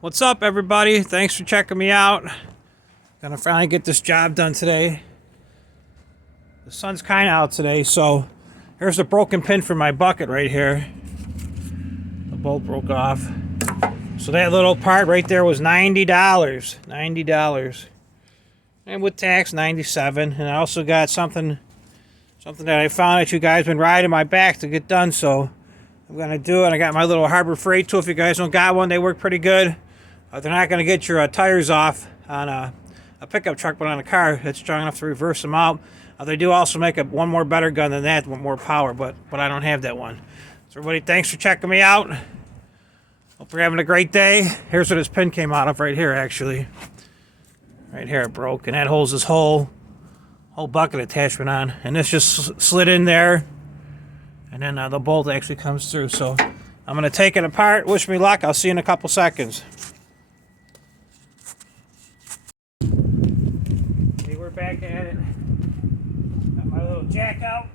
What's up, everybody? Thanks for checking me out. Gonna finally get this job done today. The sun's kind of out today, so here's the broken pin for my bucket right here. The bolt broke off. So that little part right there was $90. $90. And with tax, $97. And I also got something that I found that you guys been riding my back to get done, so I'm gonna do it. I got my little Harbor Freight tool. If you guys don't got one, they work pretty good. They're not gonna get your tires off on a pickup truck, but on a car, it's strong enough to reverse them out. They do also make one more better gun than that, with more power, but I don't have that one. So everybody, thanks for checking me out. Hope you're having a great day. Here's where this pin came out of, right here, actually. Right here, it broke, and that holds this whole bucket attachment on. And this just slid in there, and then the bolt actually comes through. So I'm gonna take it apart. Wish me luck. I'll see you in a couple seconds. Okay, we're back at it. Got my little jack out.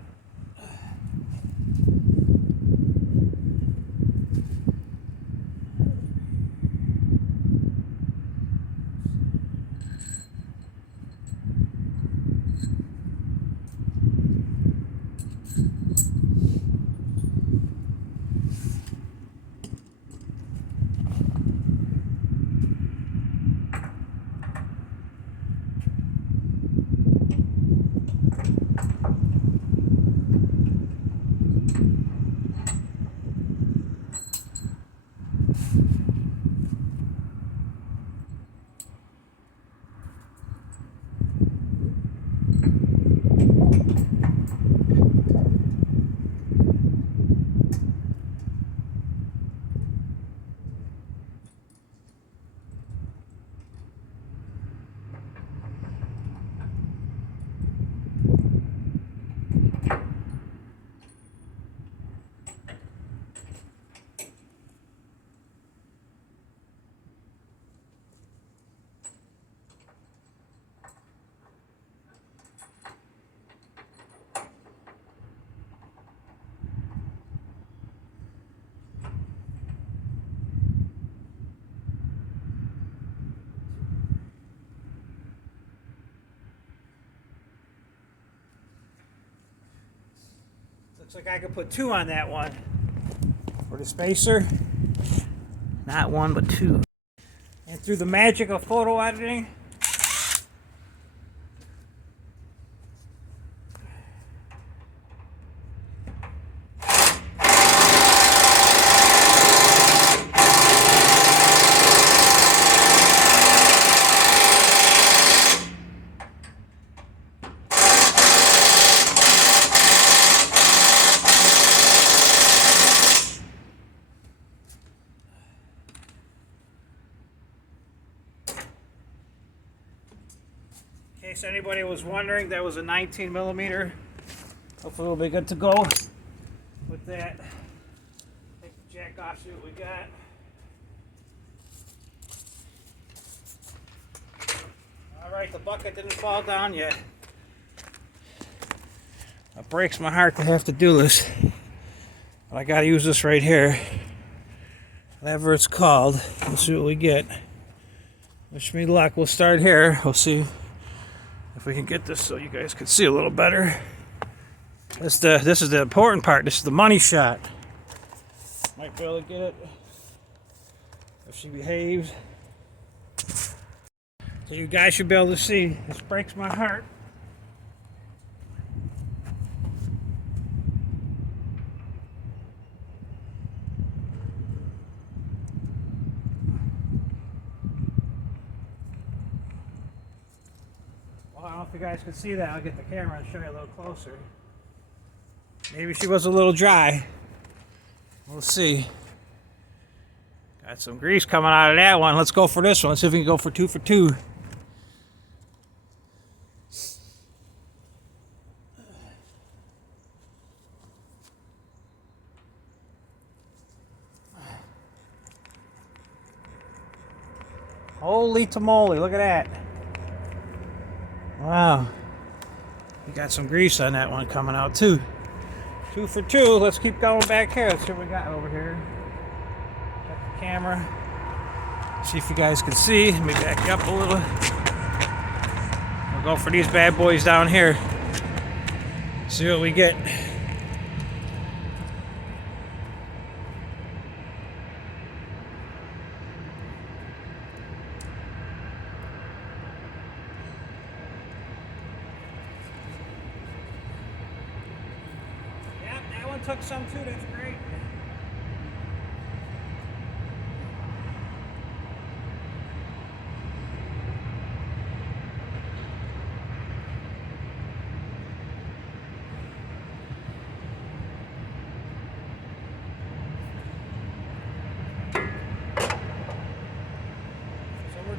Looks like I could put two on that one for the spacer. Not one, but two. And through the magic of photo editing, in case anybody was wondering, that was a 19 millimeter. Hopefully we'll be good to go with that. Take the jack off, see what we got. Alright, the bucket didn't fall down yet. It breaks my heart to have to do this. But I gotta use this right here. Whatever it's called. We'll see what we get. Wish me luck. We'll start here. We'll see if we can get this so you guys can see a little better. This is the important part. This is the money shot. Might be able to get it if she behaves. So you guys should be able to see. This breaks my heart. I don't know if you guys can see that. I'll get the camera and show you a little closer. Maybe she was a little dry. We'll see. Got some grease coming out of that one. Let's go for this one. Let's see if we can go for two. Holy tamale, look at that. Wow. We got some grease on that one coming out too. 2 for 2. Let's keep going back here. Let's see what we got over here. Got the camera. See if you guys can see. Let me back you up a little. We'll go for these bad boys down here. See what we get. Yep, that one took some too. That's great.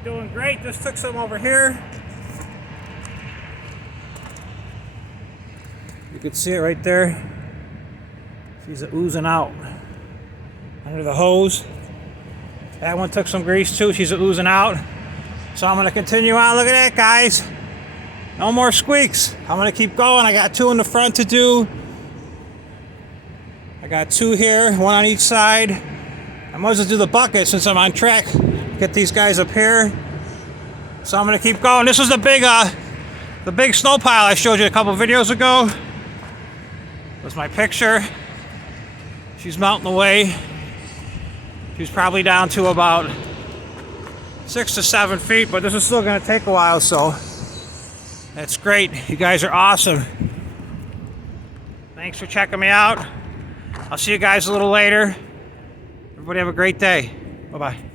Doing great. Just took some over here. You can see it right there. She's oozing out under the hose. That one took some grease too. She's oozing out. So I'm going to continue on. Look at that, guys. No more squeaks. I'm going to keep going. I got 2 in the front to do. I got 2 here, 1 on each side. I might as well do the bucket since I'm on track. Get these guys up here. So I'm gonna keep going. This was the big snow pile I showed you a couple videos ago. Was my picture. She's melting away. She's probably down to about 6 to 7 feet, but this is still gonna take a while, so that's great. You guys are awesome. Thanks for checking me out. I'll see you guys a little later. Everybody have a great day. Bye-bye.